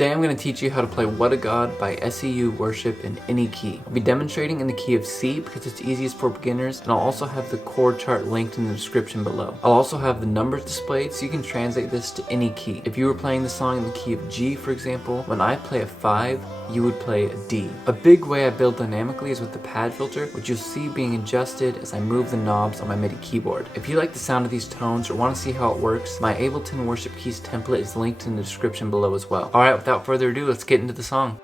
Today I'm going to teach you how to play What a God by SEU Worship in any key. I'll be demonstrating in the key of C because it's easiest for beginners, and I'll also have the chord chart linked in the description below. I'll also have the numbers displayed so you can translate this to any key. If you were playing the song in the key of G, for example, when I play a 5, you would play a D. A big way I build dynamically is with the pad filter, which you'll see being adjusted as I move the knobs on my MIDI keyboard. If you like the sound of these tones or want to see how it works, my Ableton Worship Keys template is linked in the description below as well. Alright, without further ado, let's get into the song.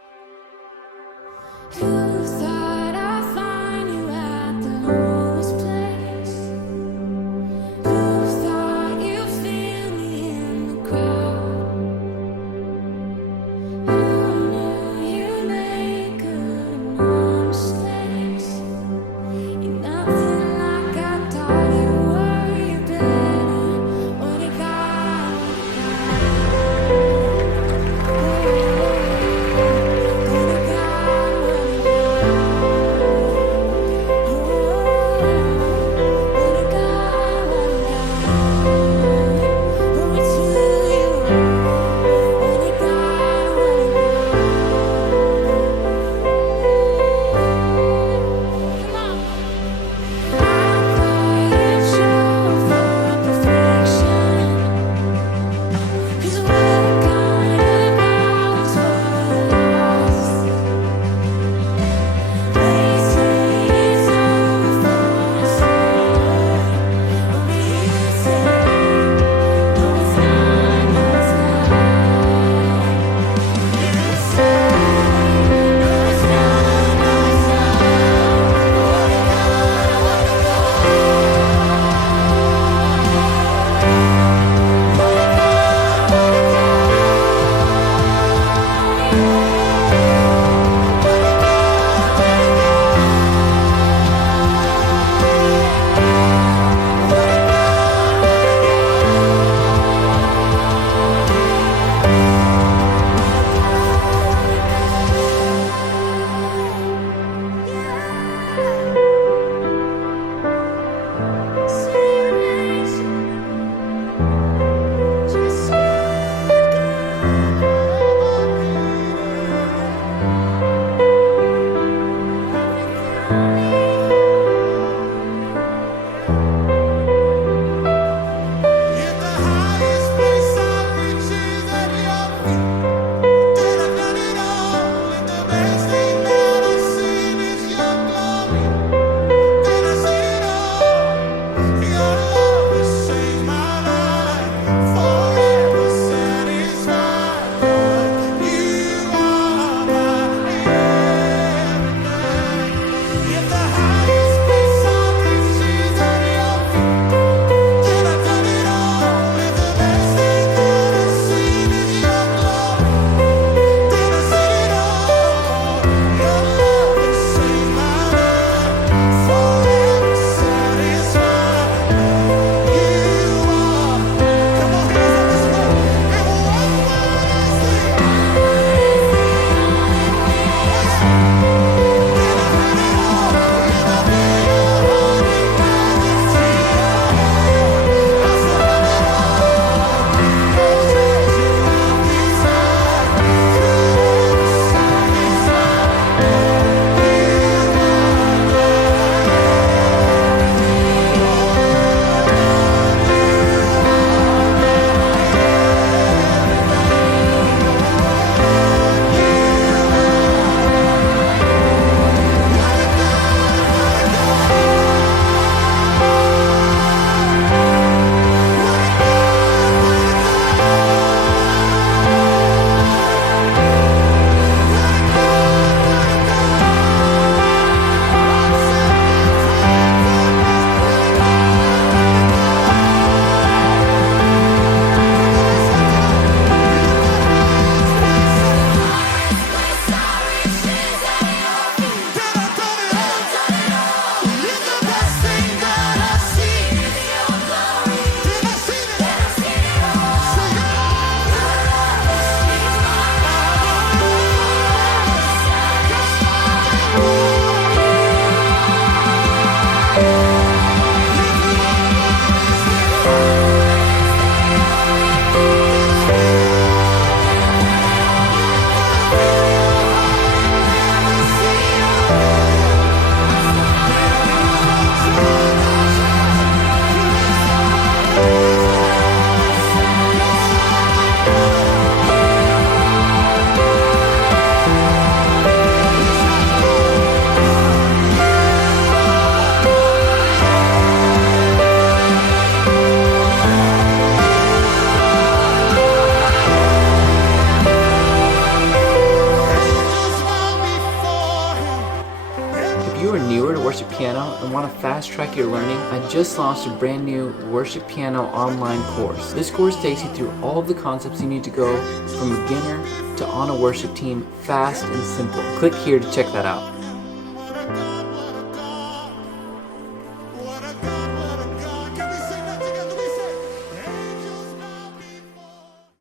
and want to fast track your learning, I just launched a brand new worship piano online course. This course takes you through all of the concepts you need to go from beginner to on a worship team fast and simple. Click here to check that out.